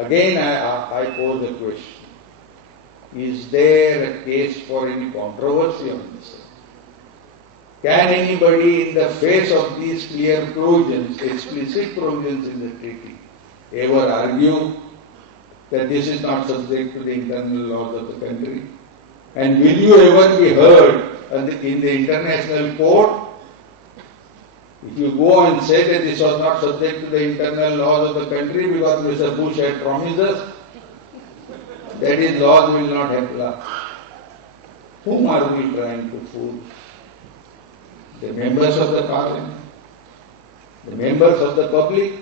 Again, I pose a question. Is there a case for any controversy on this? Can anybody, in the face of these clear provisions, explicit provisions in the treaty, ever argue that this is not subject to the internal laws of the country? And will you ever be heard in the international court if you go and say that this was not subject to the internal laws of the country because Mr. Bush had promised us? That his laws will not apply. Whom are we trying to fool? The members of the parliament? The members of the public?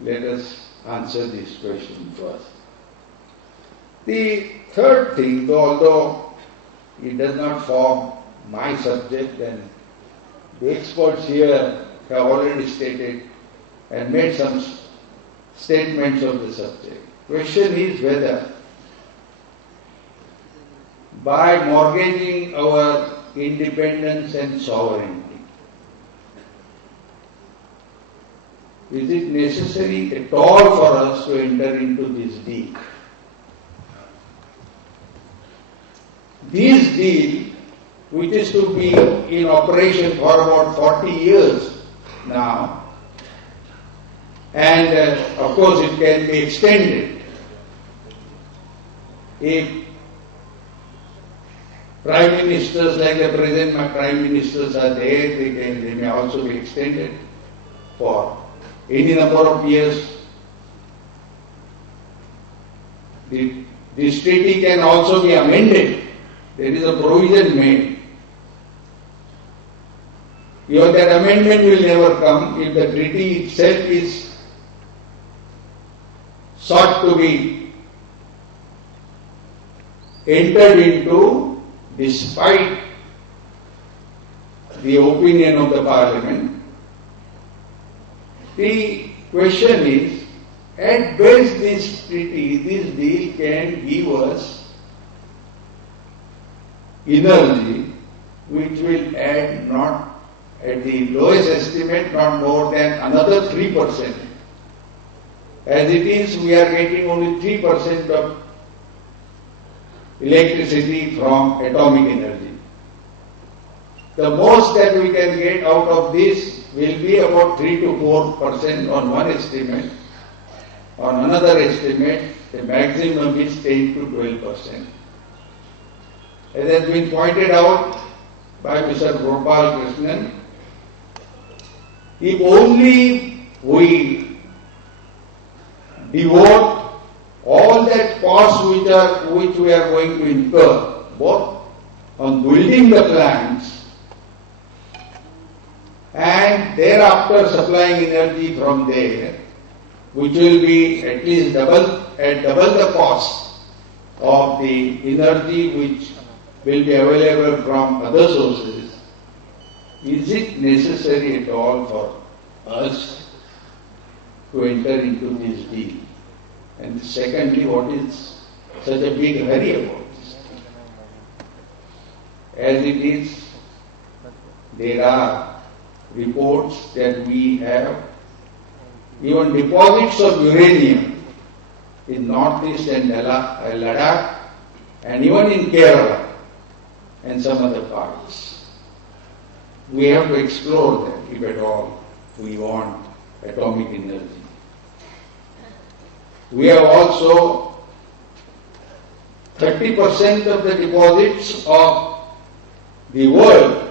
Let us answer this question first. The third thing, although it does not form my subject, and the experts here have already stated and made some statements of the subject. Question is whether by mortgaging our independence and sovereignty, is it necessary at all for us to enter into this deal? This deal, which is to be in operation for about 40 years now, and of course it can be extended. If prime ministers like the present prime ministers are there, they may also be extended for any number of years. This treaty can also be amended. There is a provision made. Even that amendment will never come if the treaty itself is sought to be entered into despite the opinion of the parliament. The question is, at best this treaty, this deal can give us energy which will add not, at the lowest estimate, not more than another 3%. As it is, we are getting only 3% of electricity from atomic energy. The most that we can get out of this will be about 3 to 4% on one estimate. On another estimate, the maximum is 10 to 12%. As has been pointed out by Mr. Gopal Krishnan, if only we devote all that cost which we are going to incur, both on building the plants and thereafter supplying energy from there, which will be at least double the cost of the energy which will be available from other sources, is it necessary at all for us to enter into this deal? And secondly, what is such a big hurry about this? As it is, there are reports that we have even deposits of uranium in northeast and Ladakh, and even in Kerala and some other parts. We have to explore that if at all we want atomic energy. We have also 30% of the deposits of the world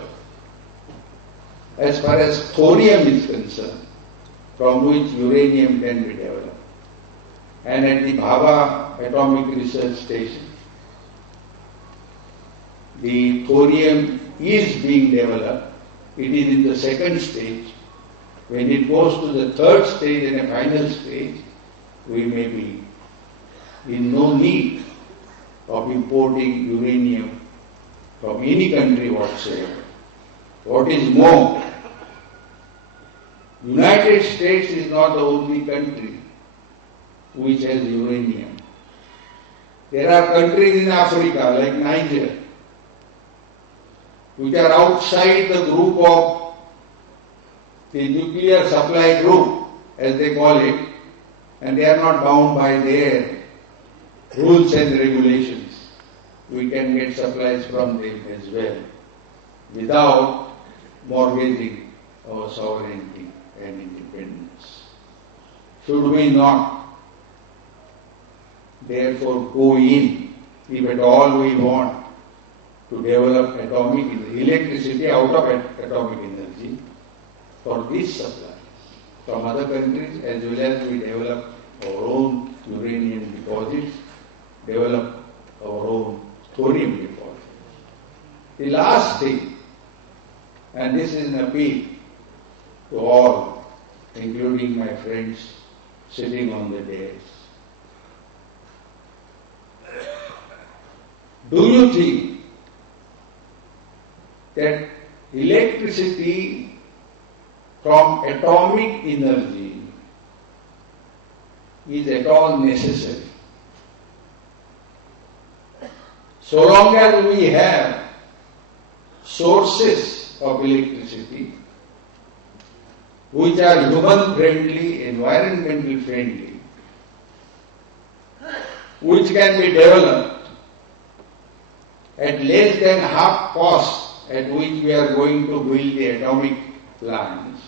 as far as thorium is concerned, from which uranium can be developed. And at the Bhabha Atomic Research Station, the thorium is being developed. It is in the second stage. When it goes to the third stage and a final stage, we may be in no need of importing uranium from any country whatsoever. What is more, United States is not the only country which has uranium. There are countries in Africa like Niger, which are outside the group of the nuclear supply group, as they call it, and they are not bound by their rules and regulations. We can get supplies from them as well without mortgaging our sovereignty and independence. Should we not therefore go in, if at all we want to develop atomic electricity out of atomic energy for these supplies from other countries, as well as we develop our own uranium deposits, develop our own thorium deposits. The last thing, and this is an appeal to all, including my friends sitting on the dais. Do you think that electricity from atomic energy is at all necessary? So long as we have sources of electricity which are human friendly, environmental friendly, which can be developed at less than half cost at which we are going to build the atomic plants,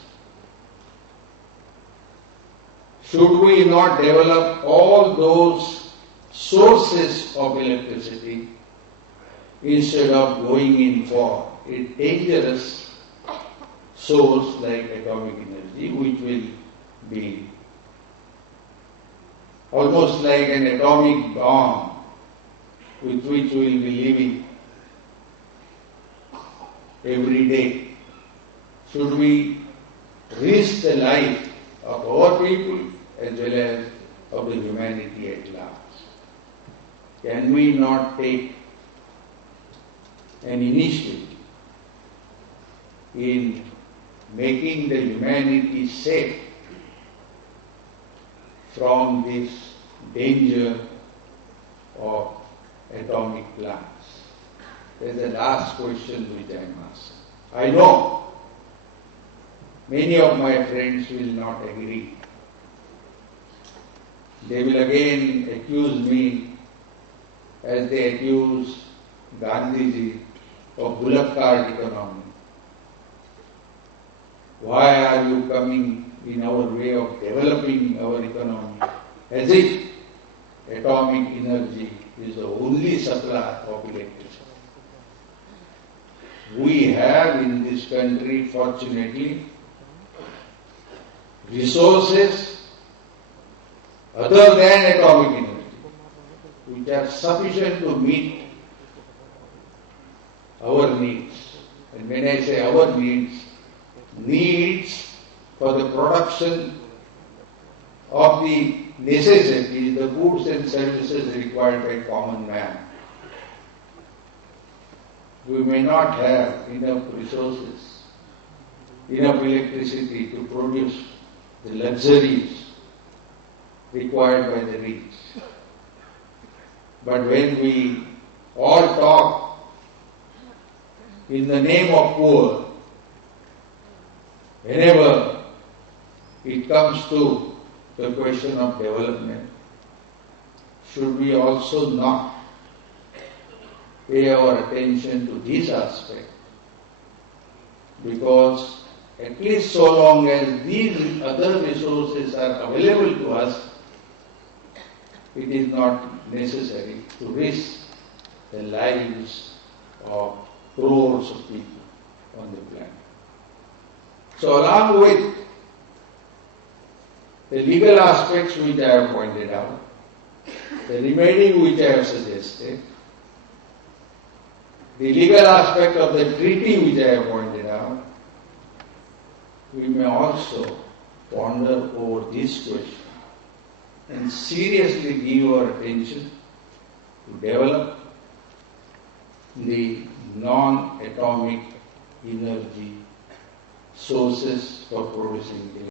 should we not develop all those sources of electricity instead of going in for a dangerous source like atomic energy, which will be almost like an atomic bomb with which we will be living every day? Should we risk the life of our people as well as of the humanity at large? Can we not take an initiative in making the humanity safe from this danger of atomic plants? That's the last question which I am asking. I know many of my friends will not agree. They will again accuse me, as they accuse Gandhiji, of bullock cart economy. Why are you coming in our way of developing our economy as if atomic energy is the only supply of electricity? We have in this country, fortunately, resources other than atomic energy which are sufficient to meet our needs. And when I say our needs for the production of the necessities, the goods and services required by common man. We may not have enough resources, enough electricity to produce the luxuries required by the rich. But when we all talk in the name of poor, whenever it comes to the question of development, should we also not pay our attention to this aspect? Because at least so long as these other resources are available to us, it is not necessary to risk the lives of crores of people on the planet. So along with the legal aspects which I have pointed out, the remedy which I have suggested, the legal aspect of the treaty which I have pointed out, we may also ponder over this question and seriously give our attention to develop the non-atomic energy sources for producing